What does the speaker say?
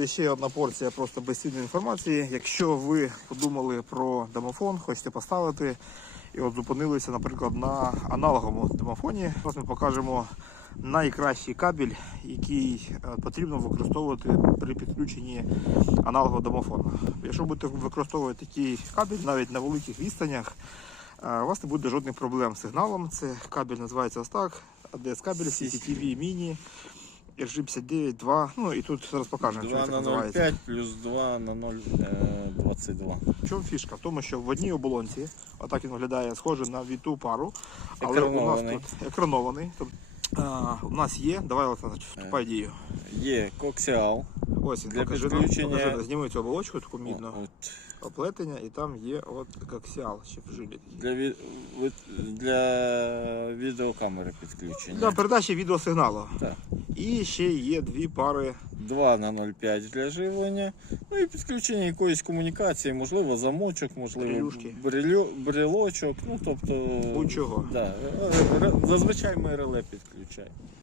буде ще одна порція просто безцінної інформації. Якщо ви подумали про домофон, хочете поставити і от зупинилися, наприклад, на аналоговому домофоні, зараз ми покажемо найкращий кабель, який е, потрібно використовувати при підключенні аналогового домофону. Якщо будете використовувати такий кабель навіть на великих відстанях, е, у вас не буде жодних проблем з сигналом. Це кабель називається ось так. ADS кабель CCTV Mini RG59 2. Ну і тут зараз покажемо, що це на називається. 0,5 плюс 2 на 0,22. В чому фішка? В тому, що в одній оболонці, отак він виглядає, схоже на віту пару, але у нас Екранований. тут екранований. Тобто, а, у нас є, давай Олександр, вступай в дію. Є коксіал. Ось він Для покажи нам, підключення- покажи зніми цю оболочку таку мідну, От, оплетення, і там є от коксіал ще в жилі. для, ві- для відеокамери підключення. Для передачі відеосигналу. Так. І ще є дві пари 2 на 0,5 для живлення. Ну і підключення якоїсь комунікації, можливо, замочок, можливо, Брелюшки. брелю, брелочок. Ну тобто. Будь-чого. Да. Р- р- Зазвичай ми реле підключаємо.